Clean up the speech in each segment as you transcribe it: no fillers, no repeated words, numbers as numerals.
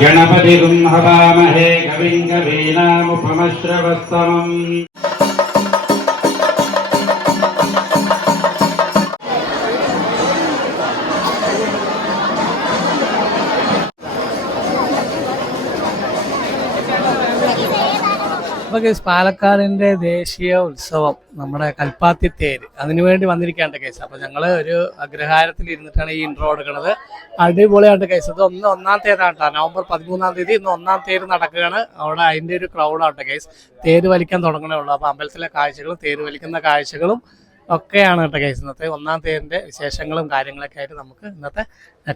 गणपतिं हवामहे कविं कवीनामुपमश्रवस्तमम्। അപ്പോൾ പാലക്കാടിൻ്റെ ദേശീയ ഉത്സവം നമ്മുടെ കൽപ്പാത്തി തേര് അതിനുവേണ്ടി വന്നിരിക്കുകയാണ് കേസ്. അപ്പോൾ ഞങ്ങൾ ഒരു അഗ്രഹാരത്തിൽ ഇരുന്നിട്ടാണ് ഈ ഇൻട്രോ എടുക്കുന്നത്. അടിപൊളിയായിട്ട് കേസ്. ഇത് ഒന്നാം തേരാണ് കേട്ടോ. നവംബർ 13-ാം തീയതി ഇന്ന് ഒന്നാം തേര് നടക്കുകയാണ്. അവിടെ അതിൻ്റെ ഒരു ക്രൗഡാണ് കേസ്. തേര് വലിക്കാൻ തുടങ്ങണേ ഉള്ളൂ. അപ്പോൾ അമ്പലത്തിലെ കാഴ്ചകളും തേര് വലിക്കുന്ന കാഴ്ചകളും ഒക്കെയാണ് കേട്ടോ കേസ്. ഇന്നത്തെ ഒന്നാം തേരിൻ്റെ വിശേഷങ്ങളും കാര്യങ്ങളൊക്കെ ആയിട്ട് നമുക്ക് ഇന്നത്തെ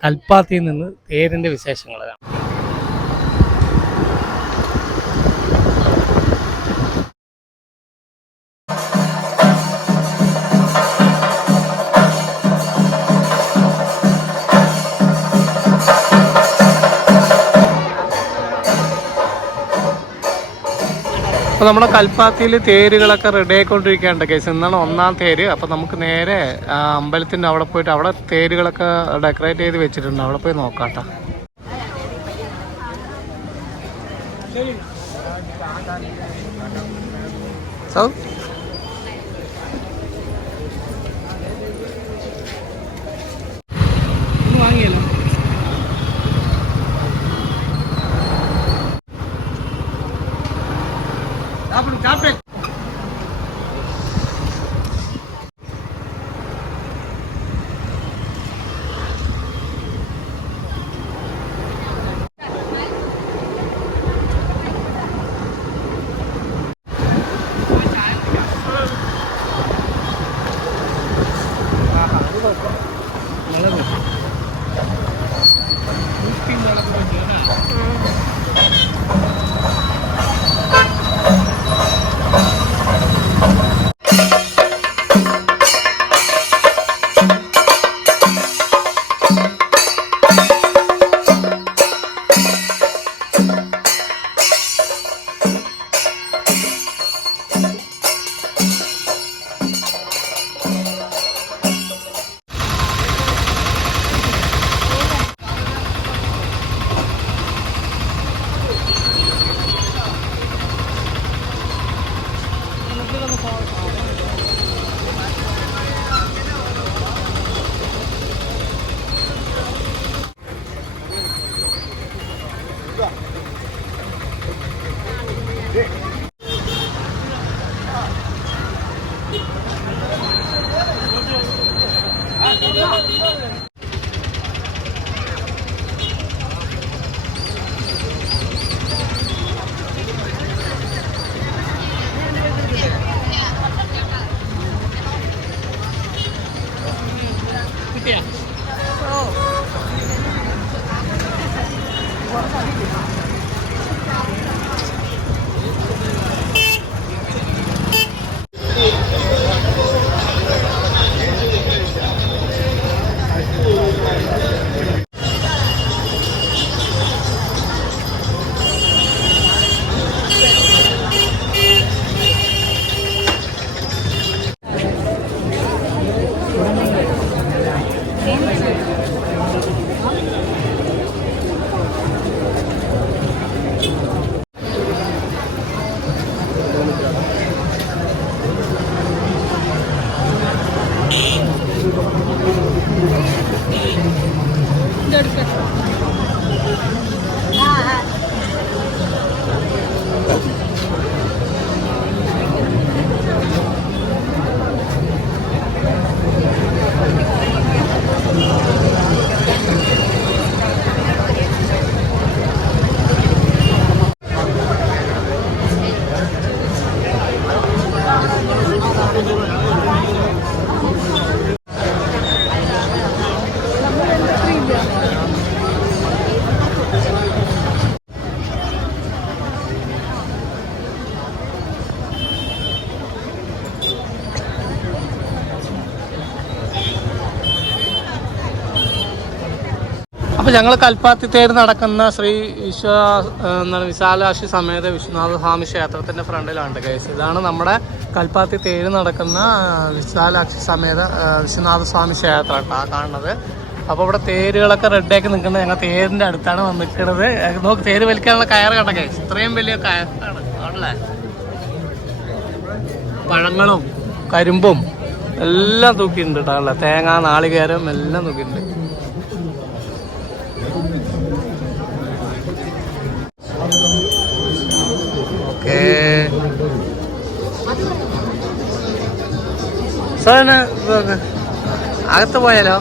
കൽപ്പാത്തിയിൽ നിന്ന് തേരിൻ്റെ വിശേഷങ്ങൾ കാണാം. അപ്പോൾ നമ്മുടെ കൽപ്പാത്തിയിൽ തേരുകളൊക്കെ റെഡി ആയിക്കൊണ്ടിരിക്കുകയാണ് കേസ്. ഇന്നാണ് ഒന്നാം തേര്. അപ്പോൾ നമുക്ക് നേരെ അമ്പലത്തിൻ്റെ അവിടെ പോയിട്ട് അവിടെ തേരുകളൊക്കെ ഡെക്കറേറ്റ് ചെയ്ത് വെച്ചിട്ടുണ്ട്. അവിടെ പോയി നോക്കാം കേട്ടോ. സോ വാങ്ങിയല്ലോ. Capek. അപ്പോൾ ഞങ്ങൾ കൽപ്പാത്തി തേര് നടക്കുന്ന ശ്രീ വിശാലാക്ഷി സമേത വിശ്വനാഥ സ്വാമി ക്ഷേത്രത്തിൻ്റെ ഫ്രണ്ടിലാണ് കേസ്. ഇതാണ് നമ്മുടെ കൽപ്പാത്തി തേര് നടക്കുന്ന വിശാലാക്ഷി സമേത വിശ്വനാഥ സ്വാമി ക്ഷേത്രം കേട്ടോ കാണുന്നത്. അപ്പോൾ ഇവിടെ തേരുകളൊക്കെ റെഡിയാക്കി നിൽക്കുന്നത് ഞങ്ങൾ തേരിൻ്റെ അടുത്താണ് വന്ന് നിൽക്കുന്നത്. നോക്ക് തേര് വലിക്കാനുള്ള കയറ് കണ്ടൊക്കെ ഇത്രയും വലിയ കയറാണ് ആണല്ലേ. പഴങ്ങളും കരിമ്പും എല്ലാം തൂക്കിയിട്ടുണ്ട് കേട്ടോ അല്ലേ. തേങ്ങ നാളികേരം എല്ലാം തൂക്കിയിട്ടുണ്ട്. ഓക്കേ സാറിന് അകത്ത് പോയാലോ?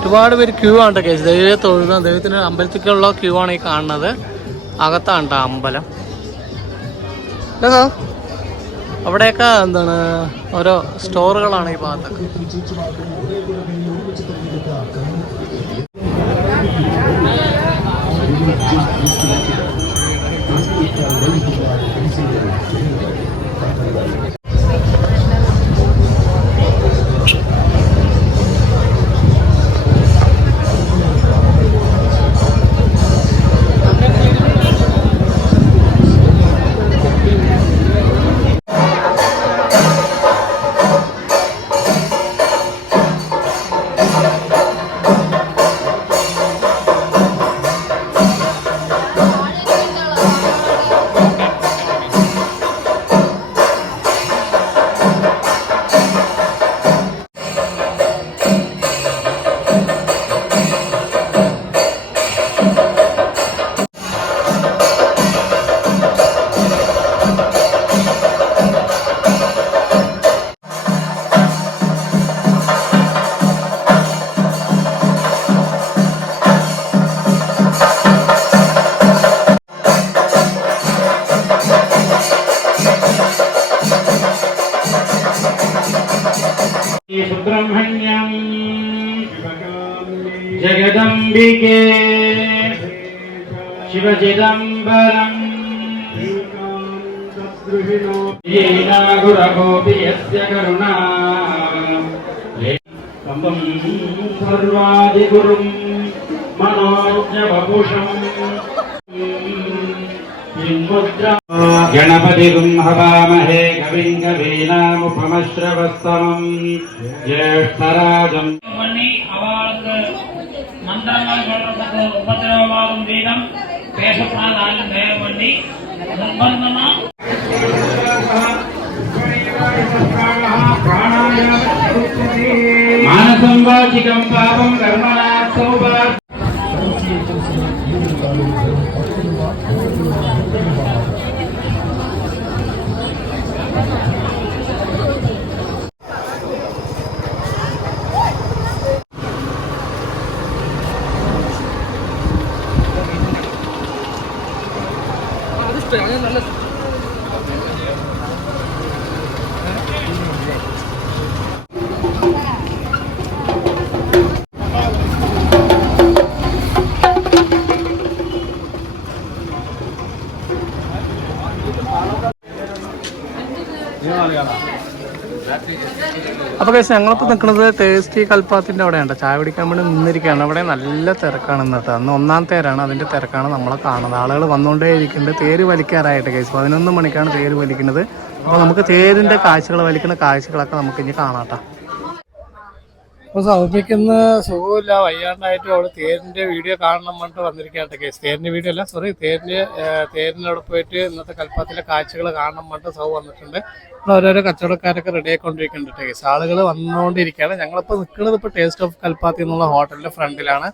ഒരുപാട് പേര് ക്യൂ ആണ് കേസ്. ദൈവത്തെ തൊഴുക, ദൈവത്തിന് അമ്പലത്തിലുള്ള ക്യൂ ആണ് ഈ കാണുന്നത്. അകത്താണ് കേട്ടോ അമ്പലം. അവിടെയൊക്കെ എന്താണ് ഓരോ സ്റ്റോറുകളാണ് ഈ ഭാഗത്തൊക്കെ. സുബ്രഹ്മണ്യം ജഗദംബികേ ശിവചിദംബരം യേനാഗുരഗോപി യസ്യ കരുണാ സംഭം സർവാദിഗുരും മനോജ്ഞവപുഷം ഗണപതിം ഹവാമഹേ കവിം കവീനാമുപമശ്രവസ്തമം ജ്യേഷ്ഠരാജം அவளுக்கு மந்திரங்கள் சொல்றதுக்கு உபதிரவமாகும் வீதம் பேசப்படாதாலும் தயார் பண்ணி நிர்பந்தமா மானசம் வாச்சிகம் பாபம் கர்மணா சௌபார் അപ്പോൾ കേസ് ഞങ്ങളിപ്പോൾ നിൽക്കുന്നത് ടേസ്റ്റി കൽപ്പാത്തിൻ്റെ അവിടെയാണ്. ചായ പിടിക്കാൻ വേണ്ടി നിന്നിരിക്കുകയാണ്. അവിടെ നല്ല തിരക്കാണ് കേട്ടോ. അന്ന് ഒന്നാം തേരാണ്, അതിൻ്റെ തിരക്കാണ് നമ്മളെ കാണുന്നത്. ആളുകൾ വന്നുകൊണ്ടേ ഇരിക്കുന്നുണ്ട്. തേര് വലിക്കാറായിട്ട് കേസ് 11 മണിക്കാണ് തേര് വലിക്കുന്നത്. അപ്പോൾ നമുക്ക് തേരിൻ്റെ കാഴ്ചകൾ വലിക്കുന്ന കാഴ്ചകളൊക്കെ നമുക്ക് ഇനി കാണാം കേട്ടോ. അപ്പോൾ സൗമ്യക്കുന്ന സുഖമില്ല, വയ്യാണ്ടായിട്ട് അവൾ തേരിൻ്റെ വീഡിയോ കാണണം പറഞ്ഞിട്ട് വന്നിരിക്കുകയാണ് കേസ്. തേരിൻ്റെ വീഡിയോ അല്ല, സോറി, തേരിനോട് പോയിട്ട് ഇന്നത്തെ കൽപ്പാത്തിലെ കാഴ്ചകൾ കാണണം പറഞ്ഞിട്ട് സൗ വന്നിട്ടുണ്ട്. ഓരോരോ കച്ചവടക്കാരൊക്കെ റെഡി ആയിക്കൊണ്ടിരിക്കുന്നുണ്ട് കേസ്. ആളുകൾ വന്നുകൊണ്ടിരിക്കുകയാണ്. ഞങ്ങളിപ്പോൾ നിൽക്കുന്നത് ഇപ്പോൾ ടേസ്റ്റ് ഓഫ് കൽപ്പാത്തി എന്നുള്ള ഹോട്ടലിൻ്റെ ഫ്രണ്ടിലാണ്.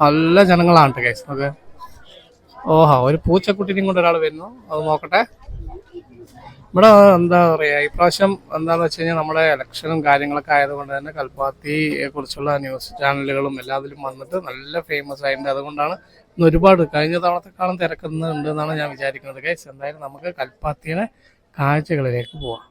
നല്ല ജനങ്ങളാണ് കേസ്. നമുക്ക് ഓഹാ, ഒരു പൂച്ചക്കുട്ടിനെയും കൊണ്ട് ഒരാൾ വരുന്നു. അത് നോക്കട്ടെ. ഇവിടെ എന്താ പറയുക, ഇപ്രാവശ്യം എന്താണെന്ന് വെച്ച് കഴിഞ്ഞാൽ നമ്മുടെ ഇലക്ഷനും കാര്യങ്ങളൊക്കെ ആയതുകൊണ്ട് തന്നെ കൽപ്പാത്തിയെ കുറിച്ചുള്ള ന്യൂസ് ചാനലുകളും എല്ലാത്തിലും വന്നിട്ട് നല്ല ഫേമസ് ആയിട്ടുണ്ട്. അതുകൊണ്ടാണ് ഇന്ന് ഒരുപാട് കഴിഞ്ഞ തവണത്തെക്കാളും തിരക്കുന്നുണ്ട് എന്നാണ് ഞാൻ വിചാരിക്കുന്നത് ഗൈസ്. എന്തായാലും നമുക്ക് കൽപ്പാത്തിയുടെ കാഴ്ചകളിലേക്ക് പോവാം.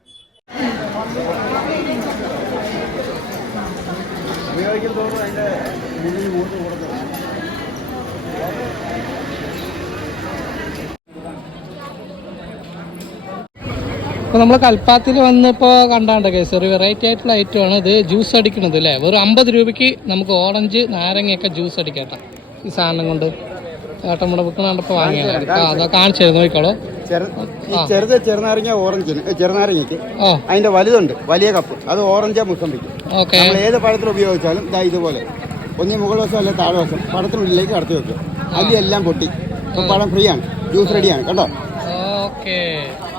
അപ്പോൾ നമ്മൾ കൽപ്പാത്തിയിൽ വന്നിപ്പോൾ കണ്ടാണ്ട് കേസ് ഒരു വെറൈറ്റി ആയിട്ടുള്ള ഐറ്റമാണ് ഇത്. ജ്യൂസ് അടിക്കണത് അല്ലേ, വെറും 50 രൂപയ്ക്ക് നമുക്ക് ഓറഞ്ച് നാരങ്ങയൊക്കെ ജ്യൂസ് അടിക്കട്ടെ. ഈ സാധനം കൊണ്ട് ഏട്ടൻ ഇവിടെ വിൽക്കണ കണ്ടപ്പോൾ വാങ്ങിയാണ്. അപ്പോൾ അതൊക്കെ കാണിച്ചു തരുന്നു നോക്കിക്കോളൂ. ഈ ചെറുനാരങ്ങ ഓറഞ്ചിന് ചെറുനാരങ്ങയ്ക്ക് അതിന്റെ വലുതുണ്ട്, വലിയ കപ്പ്, അത് ഓറഞ്ചാ മുസമ്പിക്ക്. നമ്മൾ ഏത് പഴത്തിൽ ഉപയോഗിച്ചാലും ഇതാ ഇതുപോലെ ഒന്നി മുകൾ വശം അല്ലെ താഴെ വശം പഴത്തിനുള്ളിലേക്ക് കടത്തി വെക്കുക. അല്ലെല്ലാം പൊട്ടി പഴം ഫ്രീ ആണ്, ജ്യൂസ് റെഡിയാണ് കേട്ടോ.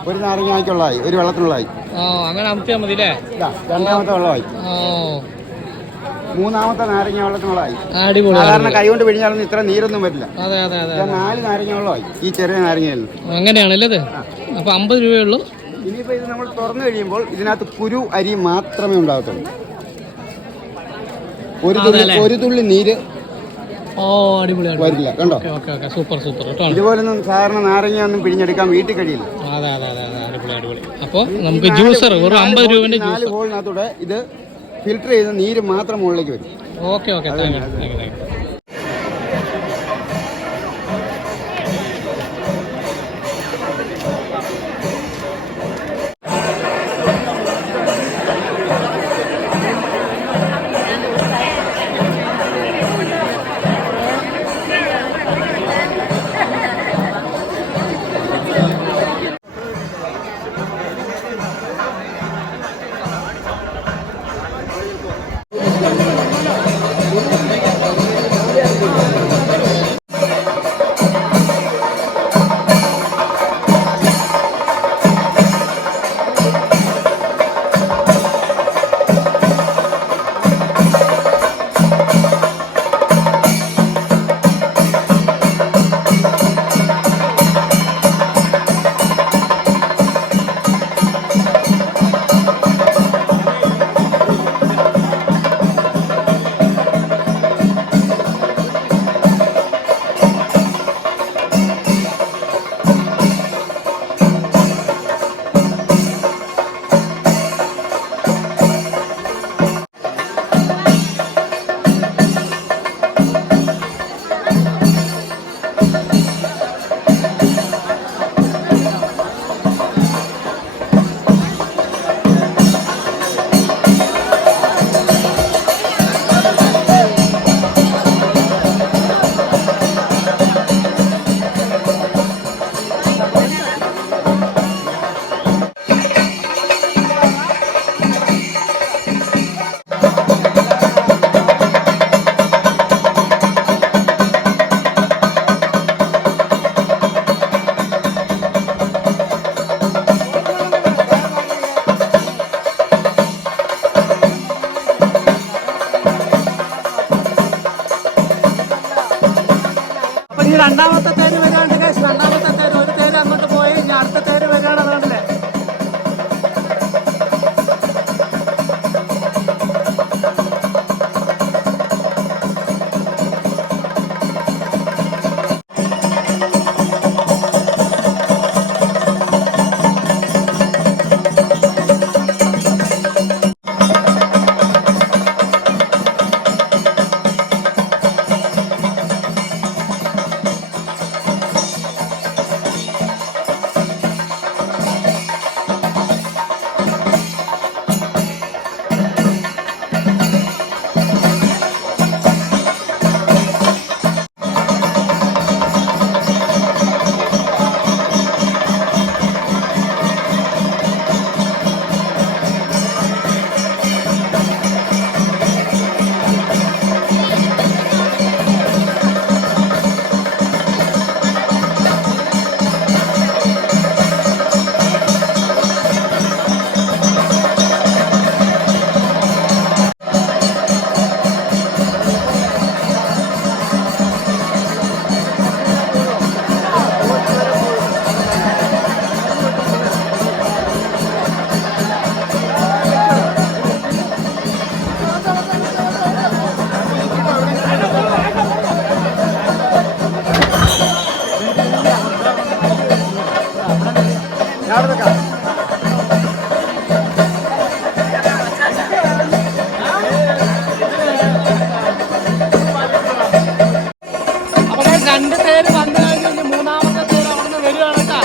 ഒരു നാരങ്ങയ്ക്കുള്ളതായി, ഒരു വെള്ളത്തിനുള്ളതായി. അങ്ങനെ അമർത്തിയാൽ മതി അല്ലേ? രണ്ടാമത്തെ വെള്ളമായി, മൂന്നാമത്തെ നാരങ്ങ വെള്ളത്തിനുള്ളതായി. സാധാരണ കൈ കൊണ്ട് പിഴിഞ്ഞാലൊന്നും ഇത്ര നീരൊന്നും വരില്ല. 4 നാരങ്ങ വെള്ളമായി ഈ ചെറിയ നാരങ്ങയിൽ. അങ്ങനെയാണല്ലേ? അപ്പൊ 50 രൂപയുള്ളൂ. ഇനിയിപ്പോ ഇത് നമ്മൾ തുറന്നു കഴിയുമ്പോൾ ഇതിനകത്ത് കുരു അരി മാത്രമേ ഉണ്ടാകത്തുള്ളൂ. ഒരു തുള്ളി നീര് വരില്ല. കണ്ടോ? ഇതുപോലൊന്നും സാധാരണ നാരങ്ങ ഒന്നും പിഴിഞ്ഞെടുക്കാൻ വീട്ടിൽ കഴിയില്ല. അപ്പൊ നമുക്ക് ജ്യൂസർ 50 രൂപ 4 ഹോളിനകത്തൂടെ ഇത് ഫിൽറ്റർ ചെയ്ത് നീര് മാത്രം മുകളിലേക്ക് വരും. ഓക്കെ. രണ്ടാമത്തെ തേര് വരാണ്ട് രണ്ടാമത്തെ തേര് ഒരു തേര് അങ്ങോട്ട് പോയി ഇനി അടുത്ത തേര് വരികയാണ്. അതുകൊണ്ടല്ലേ രണ്ട് പേര് വന്നു കഴിഞ്ഞ് മൂന്നാമത്തെ പേര് അവിടെ നിന്ന് വരികയാണ് കേട്ടോ.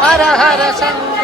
ഹര ഹര ശങ്കര